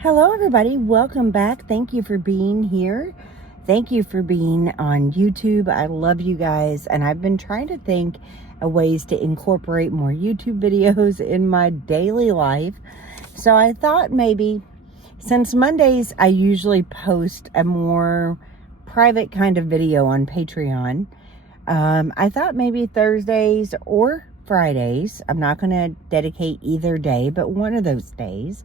Hello, everybody. Welcome back. Thank you for being here. Thank you for being on YouTube. I love you guys, and I've been trying to think of ways to incorporate more YouTube videos in my daily life. So I thought maybe, since Mondays I usually post a more private kind of video on Patreon, I thought maybe Thursdays or Fridays, I'm not going to dedicate either day, but one of those days,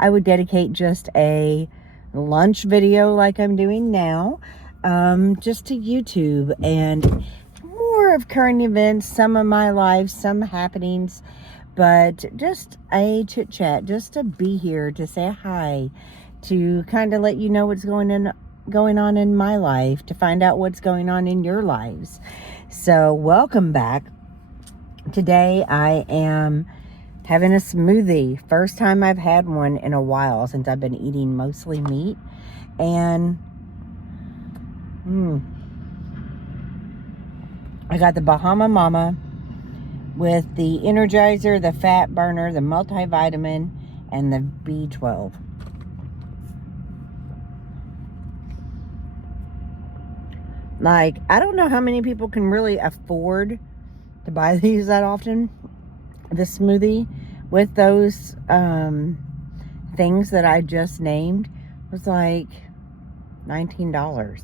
I would dedicate just a lunch video like I'm doing now, just to YouTube, and more of current events, some of my life, some happenings, but just a chit chat, just to be here, to say hi, to kind of let you know what's going on in my life, to find out what's going on in your lives. So welcome back. Today I am having a smoothie. First time I've had one in a while, since I've been eating mostly meat. And I got the Bahama Mama with the Energizer, the Fat Burner, the multivitamin, and the B12. Like, I don't know how many people can really afford to buy these that often. The smoothie with those things that I just named was like $19.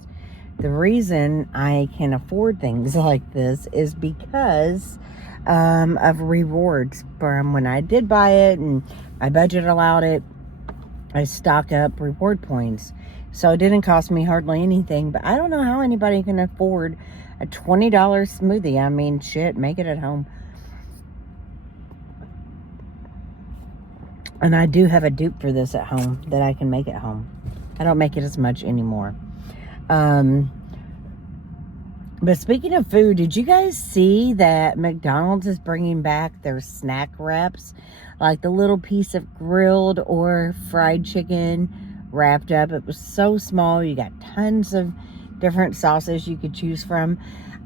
The reason I can afford things like this is because of rewards from when I did buy it, and my budget allowed it. I stock up reward points, so it didn't cost me hardly anything. But I don't know how anybody can afford a $20 smoothie. I mean, shit, make it at home. And I do have a dupe for this at home that I can make at home. I don't make it as much anymore. But speaking of food, did you guys see that McDonald's is bringing back their snack wraps? Like the little piece of grilled or fried chicken wrapped up. It was so small. You got tons of different sauces you could choose from.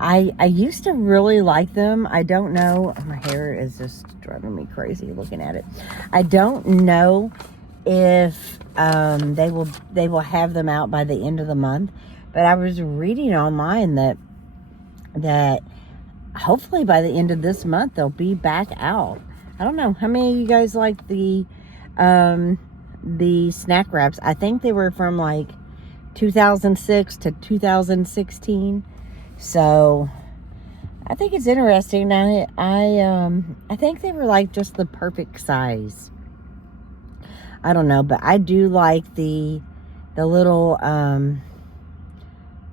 I used to really like them. I don't know. My hair is just driving me crazy looking at it. I don't know if they will have them out by the end of the month. But I was reading online that hopefully by the end of this month they'll be back out. I don't know how many of you guys like the snack wraps. I think they were from like 2006 to 2016. So I think it's interesting. I think they were like just the perfect size. I don't know, but I do like the little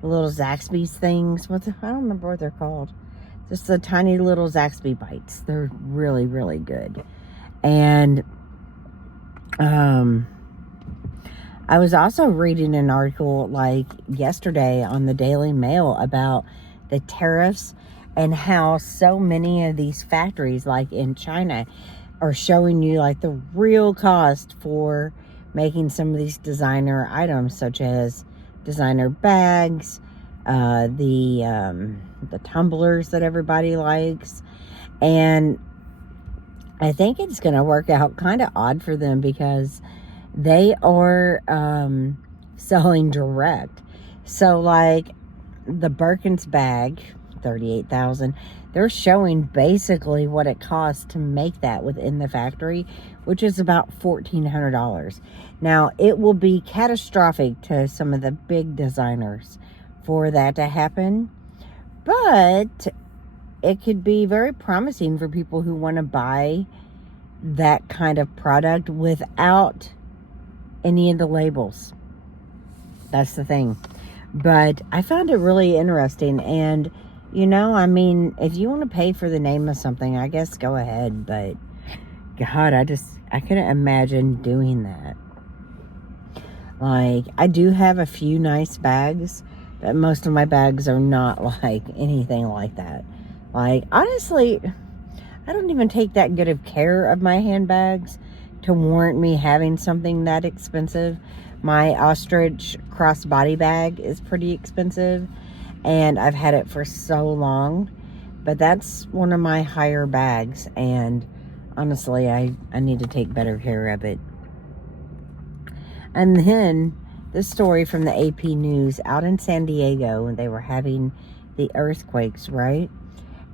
Zaxby's things. I don't remember what they're called. Just the tiny little Zaxby bites. They're really, really good. And I was also reading an article like yesterday on the Daily Mail about the tariffs and how so many of these factories, like in China, are showing you like the real cost for making some of these designer items, such as designer bags, the tumblers that everybody likes. And I think it's going to work out kind of odd for them, because they are selling direct. So like the Birkins bag, $38,000, they're showing basically what it costs to make that within the factory, which is about $1,400. Now, it will be catastrophic to some of the big designers for that to happen, but it could be very promising for people who want to buy that kind of product without any of the labels. That's the thing. But I found it really interesting. And, you know, I mean, if you want to pay for the name of something, I guess go ahead. But, God, I couldn't imagine doing that. Like, I do have a few nice bags, but most of my bags are not like anything like that. Like, honestly, I don't even take that good of care of my handbags to warrant me having something that expensive. My ostrich crossbody bag is pretty expensive, and I've had it for so long, but that's one of my higher bags, and honestly, I need to take better care of it. And then this story from the AP News out in San Diego, they were having the earthquakes, right?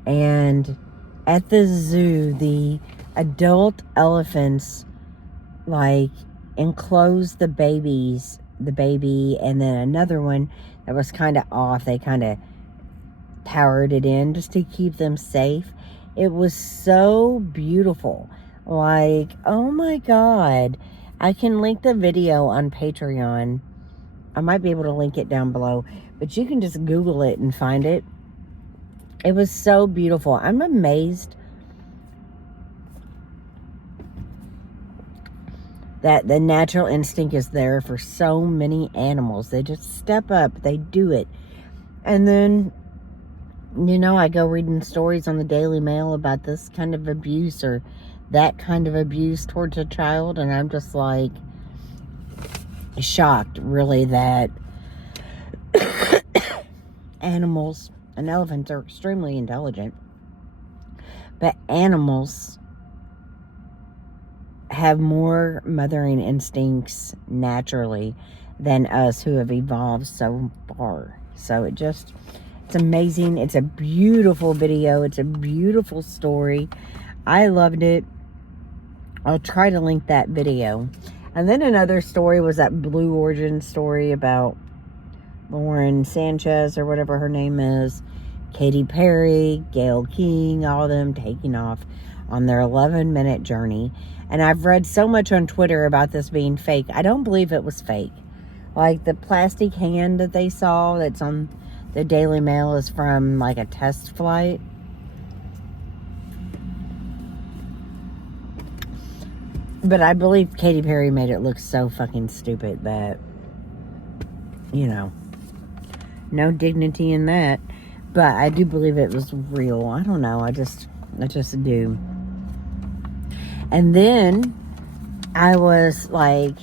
And at the zoo, the adult elephants like enclosed the baby, and then another one that was kind of off. They kind of powered it in just to keep them safe. It was so beautiful. Like, oh my God. I can link the video on Patreon. I might be able to link it down below, but you can just Google it and find it. It was so beautiful. I'm amazed that the natural instinct is there for so many animals. They just step up. They do it. And then, you know, I go reading stories on the Daily Mail about this kind of abuse or that kind of abuse towards a child, and I'm just like shocked, really, that animals and elephants are extremely intelligent, but animals have more mothering instincts naturally than us who have evolved so far. So it's amazing. It's a beautiful video. It's a beautiful story. I loved it. I'll try to link that video. And then another story was that Blue Origin story about Lauren Sanchez or whatever her name is, Katy Perry, Gayle King, all of them taking off on their 11-minute journey. And I've read so much on Twitter about this being fake. I don't believe it was fake. Like the plastic hand that they saw that's on the Daily Mail is from like a test flight. But I believe Katy Perry made it look so fucking stupid that, you know, no dignity in that. But I do believe it was real. I don't know. I just do. And then I was like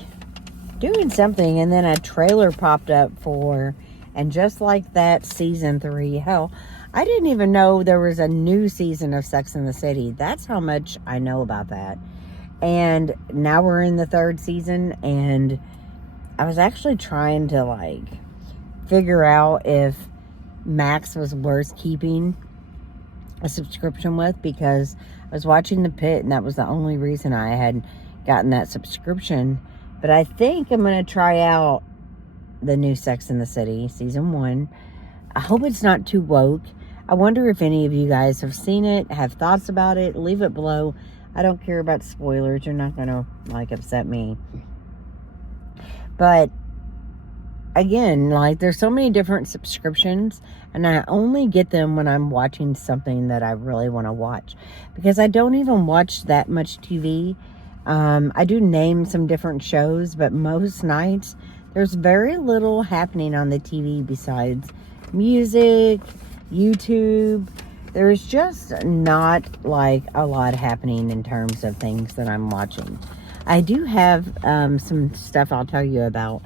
doing something, and then a trailer popped up for, and just like that, season 3. Hell, I didn't even know there was a new season of Sex and the City. That's how much I know about that. And now we're in the 3rd season, and I was actually trying to like figure out if Max was worth keeping a subscription with, because I was watching The Pit, and that was the only reason I had gotten that subscription. But I think I'm going to try out the new Sex and the City, season 1. I hope it's not too woke. I wonder if any of you guys have seen it, have thoughts about it. Leave it below. I don't care about spoilers. You're not going to, like, upset me. But, again, like, there's so many different subscriptions, and I only get them when I'm watching something that I really want to watch. Because I don't even watch that much TV. I do name some different shows, but most nights, there's very little happening on the TV besides music, YouTube. There's just not like a lot happening in terms of things that I'm watching. I do have some stuff I'll tell you about,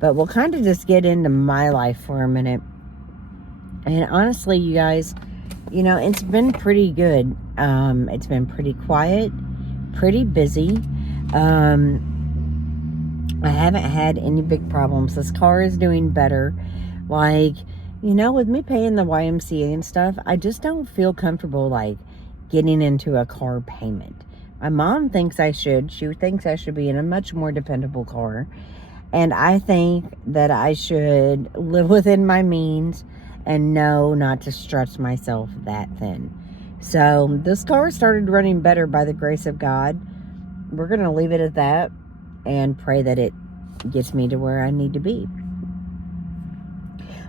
but we'll kind of just get into my life for a minute. And honestly, you guys, you know, it's been pretty good. It's been pretty quiet, pretty busy. I haven't had any big problems. This car is doing better. Like, you know, with me paying the YMCA and stuff, I just don't feel comfortable, like, getting into a car payment. My mom thinks I should. She thinks I should be in a much more dependable car. And I think that I should live within my means and know not to stretch myself that thin. So, this car started running better by the grace of God. We're going to leave it at that and pray that it gets me to where I need to be.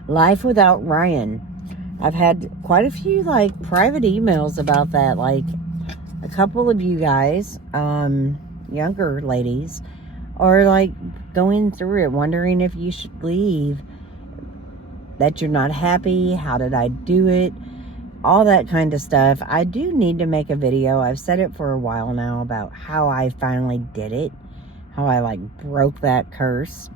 Life without Ryan. I've had quite a few like private emails about that. Like a couple of you guys, younger ladies, are like going through it, wondering if you should leave, that you're not happy, how did I do it, all that kind of stuff. I do need to make a video. I've said it for a while now about how I finally did it, how I like broke that curse.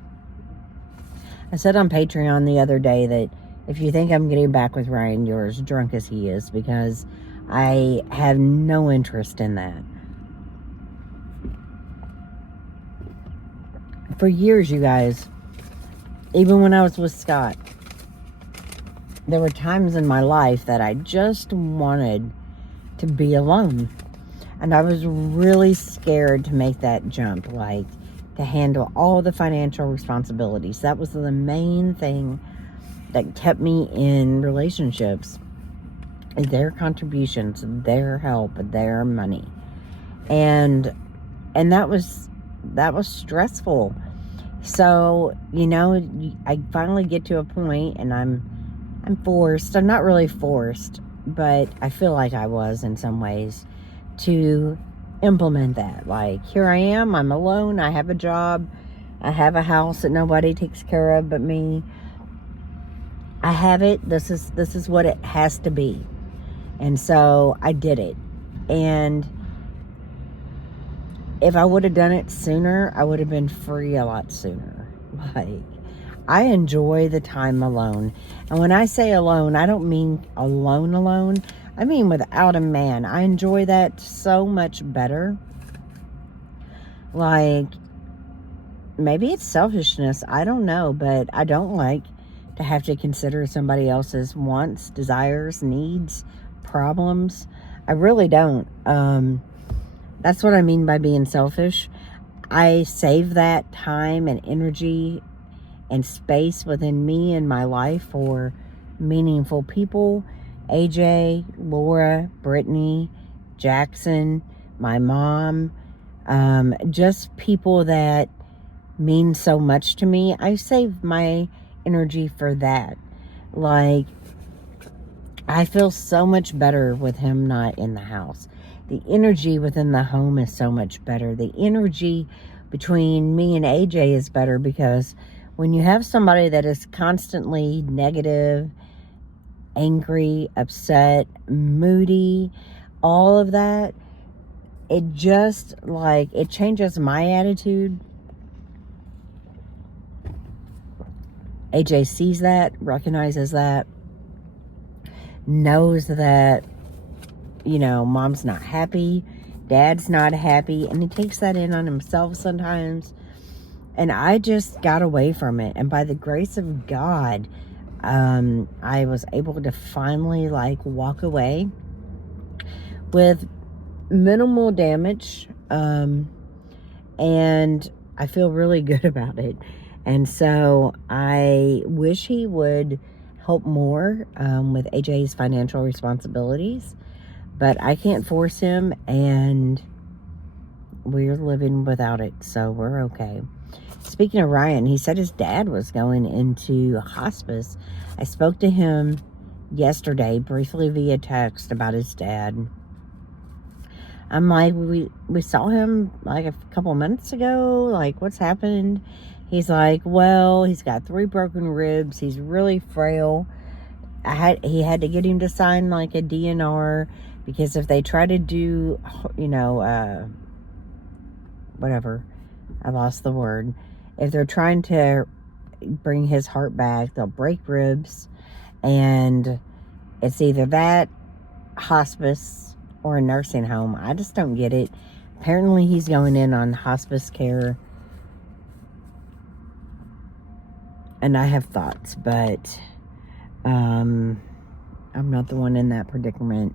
I said on Patreon the other day that if you think I'm getting back with Ryan, you're as drunk as he is, because I have no interest in that. For years, you guys, even when I was with Scott, there were times in my life that I just wanted to be alone. And I was really scared to make that jump, like to handle all the financial responsibilities. That was the main thing that kept me in relationships. Their contributions, their help, their money. And that was stressful. So, I finally get to a point, and I'm forced. I'm not really forced, but I feel like I was in some ways to implement that. Like, here I am, I'm alone, I have a job, I have a house that nobody takes care of but me. I have it. This is what it has to be. And so I did it. And if I would have done it sooner, I would have been free a lot sooner. Like, I enjoy the time alone. And when I say alone, I don't mean alone. I mean without a man. I enjoy that so much better. Like, maybe it's selfishness. I don't know. But I don't like to have to consider somebody else's wants, desires, needs, problems. I really don't. That's what I mean by being selfish. I save that time and energy and space within me and my life for meaningful people. AJ, Laura, Brittany, Jackson, my mom, just people that mean so much to me. I save my energy for that. Like, I feel so much better with him not in the house. The energy within the home is so much better. The energy between me and AJ is better, because when you have somebody that is constantly negative, angry, upset, moody, all of that, it just, like, it changes my attitude. AJ sees that, recognizes that, knows that, mom's not happy, dad's not happy, and he takes that in on himself sometimes. And I just got away from it. And by the grace of God, I was able to finally, walk away with minimal damage. And I feel really good about it. And so I wish he would help more with AJ's financial responsibilities. But I can't force him, and we're living without it, so we're okay. Speaking of Ryan, he said his dad was going into hospice. I spoke to him yesterday, briefly via text, about his dad. I'm like, we saw him like a couple minutes ago. Like, what's happened? He's like, well, he's got 3 broken ribs. He's really frail. He had to get him to sign like a DNR, because if they try to do, whatever, I lost the word. If they're trying to bring his heart back, they'll break ribs. And it's either that, hospice, or a nursing home. I just don't get it. Apparently he's going in on hospice care. And I have thoughts, but I'm not the one in that predicament.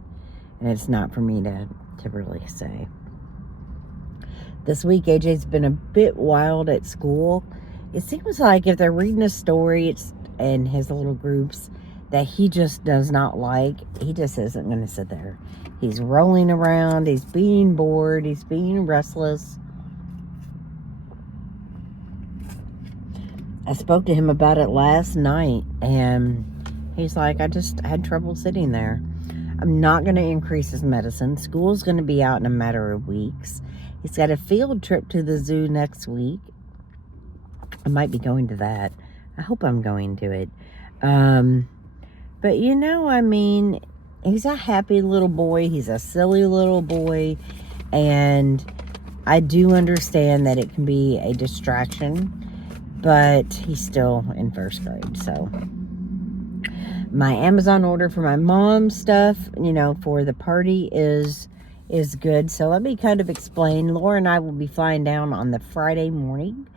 And it's not for me to really say. This week, AJ's been a bit wild at school. It seems like if they're reading a story, it's in his little groups that he just does not like, he just isn't going to sit there. He's rolling around. He's being bored. He's being restless. I spoke to him about it last night, and he's like, I just had trouble sitting there. I'm not going to increase his medicine. School's going to be out in a matter of weeks. He's got a field trip to the zoo next week. I might be going to that. I hope I'm going to it. But he's a happy little boy. He's a silly little boy. And I do understand that it can be a distraction. But he's still in 1st grade, so... My Amazon order for my mom's stuff, for the party is good. So let me kind of explain. Laura and I will be flying down on the Friday morning.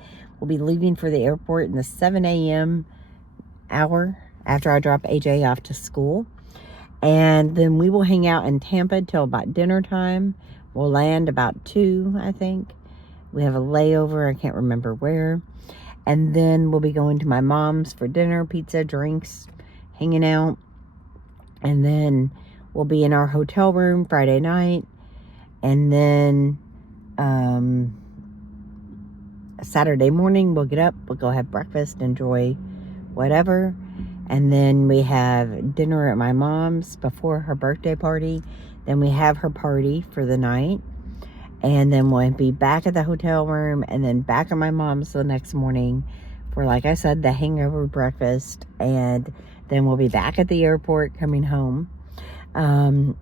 We'll be leaving for the airport in the 7 a.m. hour after I drop AJ off to school. And then we will hang out in Tampa till about dinner time. We'll land about 2, I think. We have a layover. I can't remember where. And then we'll be going to my mom's for dinner, pizza, drinks, hanging out. And then we'll be in our hotel room Friday night. And then Saturday morning, we'll get up. We'll go have breakfast, enjoy whatever. And then we have dinner at my mom's before her birthday party. Then we have her party for the night. And then we'll be back at the hotel room and then back at my mom's the next morning for, like I said, the hangover breakfast. And then we'll be back at the airport coming home. I'm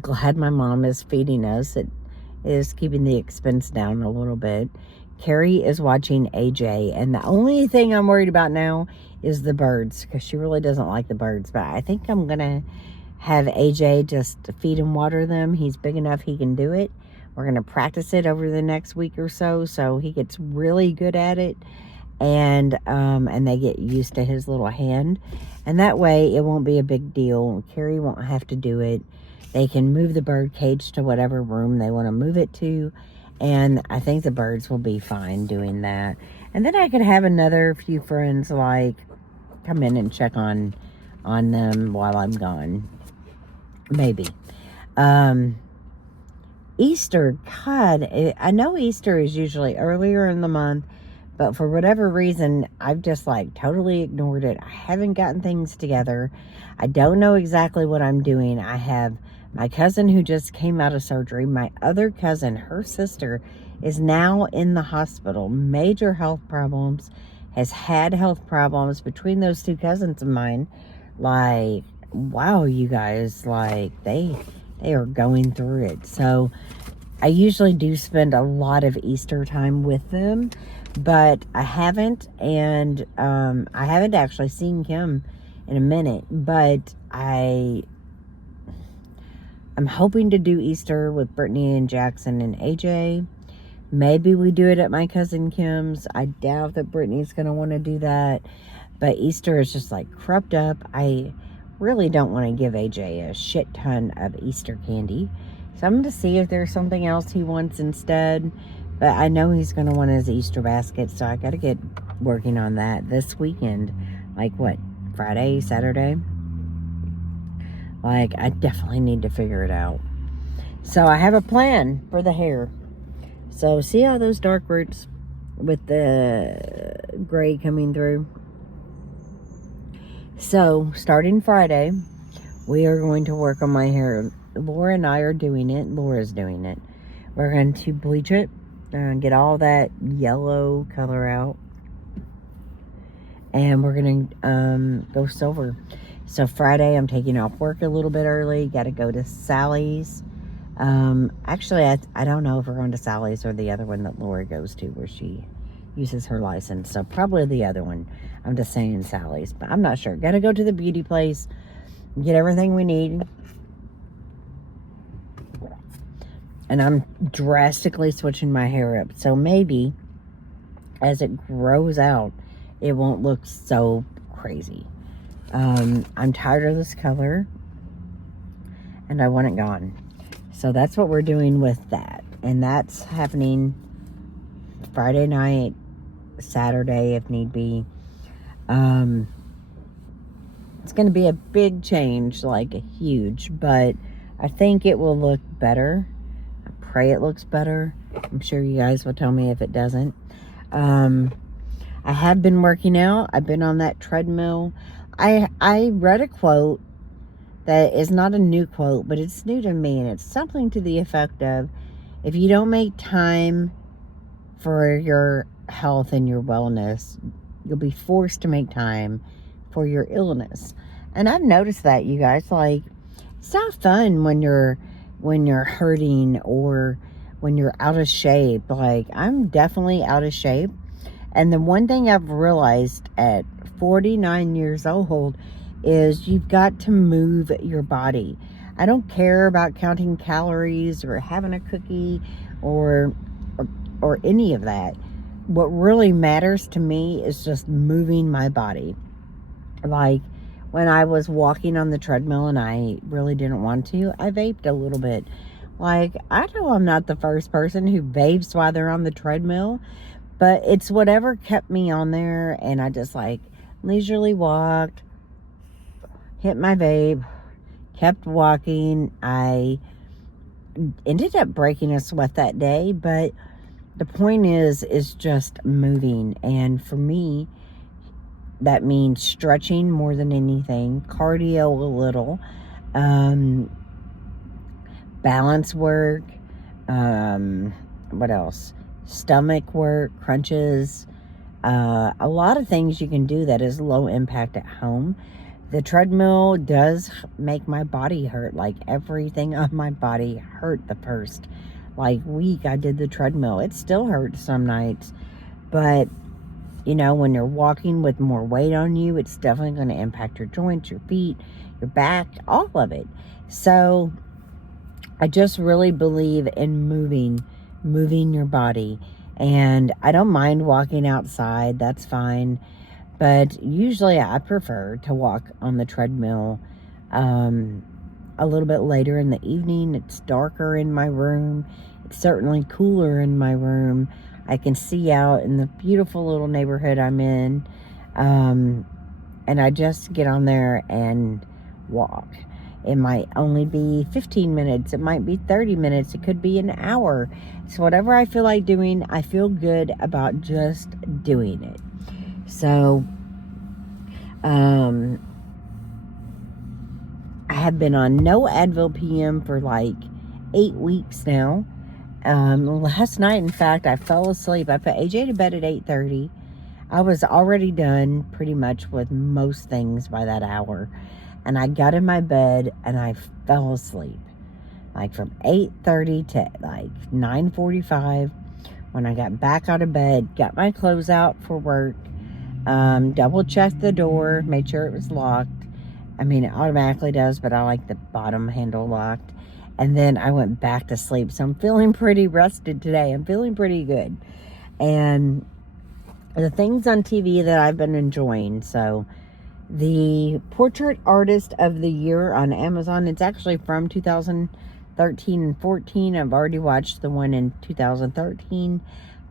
glad my mom is feeding us. It is keeping the expense down a little bit. Carrie is watching AJ. And the only thing I'm worried about now is the birds, because she really doesn't like the birds. But I think I'm going to have AJ just feed and water them. He's big enough he can do it. We're going to practice it over the next week or so he gets really good at it. And they get used to his little hand. And that way it won't be a big deal. Carrie won't have to do it. They can move the bird cage to whatever room they want to move it to. And I think the birds will be fine doing that. And then I could have another few friends like come in and check on them while I'm gone. Maybe. Easter, God, I know Easter is usually earlier in the month, but for whatever reason, I've just like totally ignored it. I haven't gotten things together. I don't know exactly what I'm doing. I have my cousin who just came out of surgery. My other cousin, her sister, is now in the hospital. Major health problems. Has had health problems between those two cousins of mine. Like, wow, you guys, like they are going through it. So I usually do spend a lot of Easter time with them, but I haven't, and I haven't actually seen Kim in a minute, but I'm hoping to do Easter with Brittany and Jackson and AJ. Maybe we do it at my cousin Kim's. I doubt that Brittany's going to want to do that. But Easter is just like crept up. I really don't want to give AJ a shit ton of Easter candy. So I'm going to see if there's something else he wants instead. But I know he's going to want his Easter basket. So I got to get working on that this weekend. Like what? Friday, Saturday? Like I definitely need to figure it out. So I have a plan for the hair. So see all those dark roots with the gray coming through? So starting Friday, we are going to work on my hair. Laura and I are doing it. Laura's doing it. We're going to bleach it and get all that yellow color out. And we're going to go silver. So Friday, I'm taking off work a little bit early. Got to go to Sally's. Actually, I don't know if we're going to Sally's or the other one that Laura goes to where she uses her license. So probably the other one. I'm just saying Sally's, but I'm not sure. Got to go to the beauty place, get everything we need. And I'm drastically switching my hair up. So maybe as it grows out, it won't look so crazy. I'm tired of this color and I want it gone. So that's what we're doing with that. And that's happening Friday night, Saturday if need be. It's going to be a big change, like a huge, but I think it will look better. I pray it looks better. I'm sure you guys will tell me if it doesn't. I have been working out. I've been on that treadmill. I read a quote that is not a new quote, but it's new to me, and it's something to the effect of, if you don't make time for your health and your wellness, you'll be forced to make time for your illness. And I've noticed that, you guys, like, it's not fun when you're hurting or when you're out of shape. Like, I'm definitely out of shape. And the one thing I've realized at 49 years old is you've got to move your body. I don't care about counting calories or having a cookie or any of that. what really matters to me is just moving my body. Like when I was walking on the treadmill and I really didn't want to, I vaped a little bit. Like, I know I'm not the first person who vapes while they're on the treadmill, but it's whatever kept me on there, and I just like leisurely walked, hit my vape, kept walking. I ended up breaking a sweat that day, but the point is just moving. And for me, that means stretching more than anything, cardio a little, balance work, what else? Stomach work, crunches, a lot of things you can do that is low impact at home. The treadmill does make my body hurt. Like everything on my body hurt the first week I did the treadmill. It still hurts some nights, but you know, when you're walking with more weight on you, it's definitely going to impact your joints, your feet, your back, all of it. So I just really believe in moving your body. And I don't mind walking outside. That's fine. But usually I prefer to walk on the treadmill a little bit later in the evening. It's darker in my room. It's certainly cooler in my room. I can see out in the beautiful little neighborhood I'm in. And I just get on there and walk. It might only be 15 minutes. It might be 30 minutes. It could be an hour. So whatever I feel like doing, I feel good about just doing it. So, I have been on no Advil PM for 8 weeks now. Last night, in fact, I fell asleep. I put AJ to bed at 8:30. I was already done pretty much with most things by that hour. And I got in my bed and I fell asleep. From 8:30 to 9:45. When I got back out of bed, got my clothes out for work, double checked the door, made sure it was locked. I mean, it automatically does, but I like the bottom handle locked. And then I went back to sleep. So I'm feeling pretty rested today. I'm feeling pretty good. And the things on TV that I've been enjoying. So the Portrait Artist of the Year on Amazon, it's actually from 2013 and 14. I've already watched the one in 2013.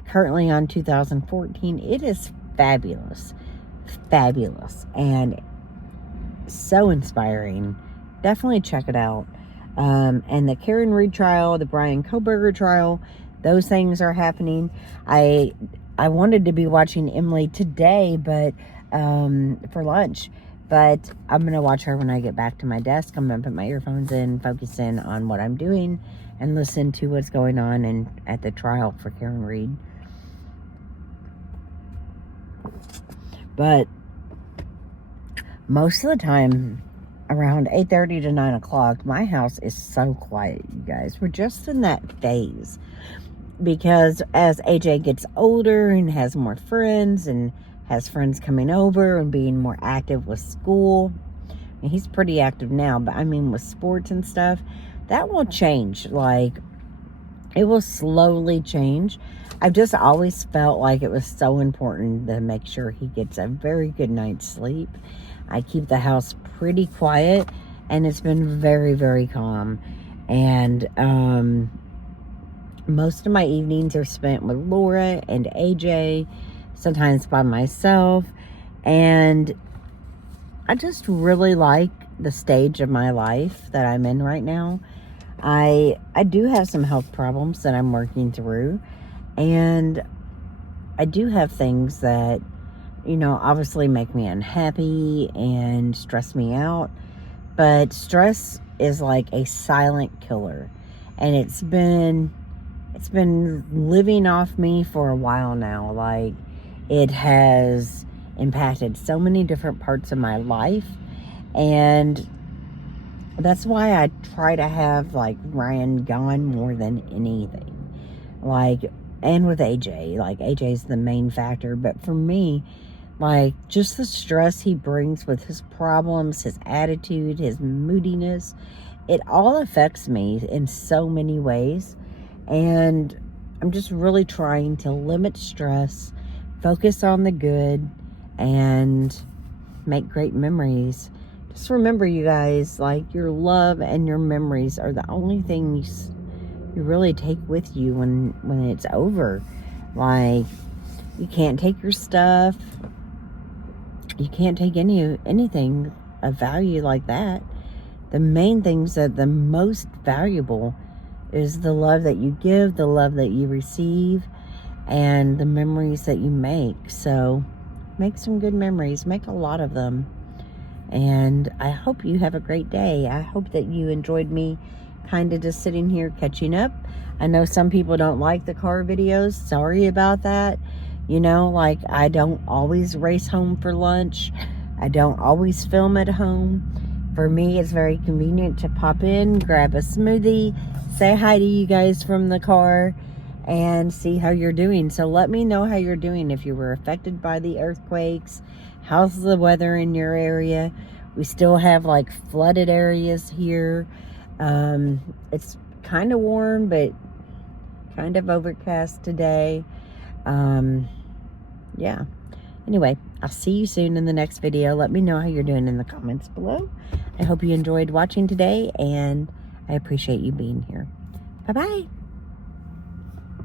Currently on 2014. It is fabulous. Fabulous. And so inspiring. Definitely check it out. And the Karen Reed trial, the Bryan Kohberger trial, those things are happening. I wanted to be watching Emily today, but for lunch, but I'm gonna watch her when I get back to my desk. I'm gonna put my earphones in, focus in on what I'm doing, and listen to what's going on at the trial for Karen Reed. But most of the time, around 8:30 to 9 o'clock, my house is so quiet, you guys. We're just in that phase. Because as AJ gets older and has more friends and has friends coming over and being more active with school, and he's pretty active now, but I mean with sports and stuff, that will change. It will slowly change. I've just always felt like it was so important to make sure he gets a very good night's sleep. I keep the house pretty quiet, and it's been very, very calm. And most of my evenings are spent with Laura and AJ, sometimes by myself. And I just really like the stage of my life that I'm in right now. I do have some health problems that I'm working through. And I do have things that, obviously make me unhappy and stress me out. But stress is like a silent killer. And it's been living off me for a while now. It has impacted so many different parts of my life. And that's why I try to have Ryan gone more than anything. And with AJ, AJ's the main factor. But for me, just the stress he brings with his problems, his attitude, his moodiness, it all affects me in so many ways. And I'm just really trying to limit stress, focus on the good, and make great memories. Just remember, you guys, like, your love and your memories are the only things you really take with you when it's over. Like, you can't take your stuff. You can't take anything of value like that. The main things that the most valuable is the love that you give, the love that you receive, and the memories that you make. So make some good memories. Make a lot of them. And I hope you have a great day. I hope that you enjoyed me kind of just sitting here catching up. I know some people don't like the car videos. Sorry about that. You know, like, I don't always race home for lunch. I don't always film at home. For me, it's very convenient to pop in, grab a smoothie, say hi to you guys from the car, and see how you're doing. So let me know how you're doing, if you were affected by the earthquakes. How's the weather in your area? We still have like flooded areas here. It's kind of warm, but kind of overcast today. Yeah. Anyway, I'll see you soon in the next video. Let me know how you're doing in the comments below. I hope you enjoyed watching today, and I appreciate you being here. Bye-bye.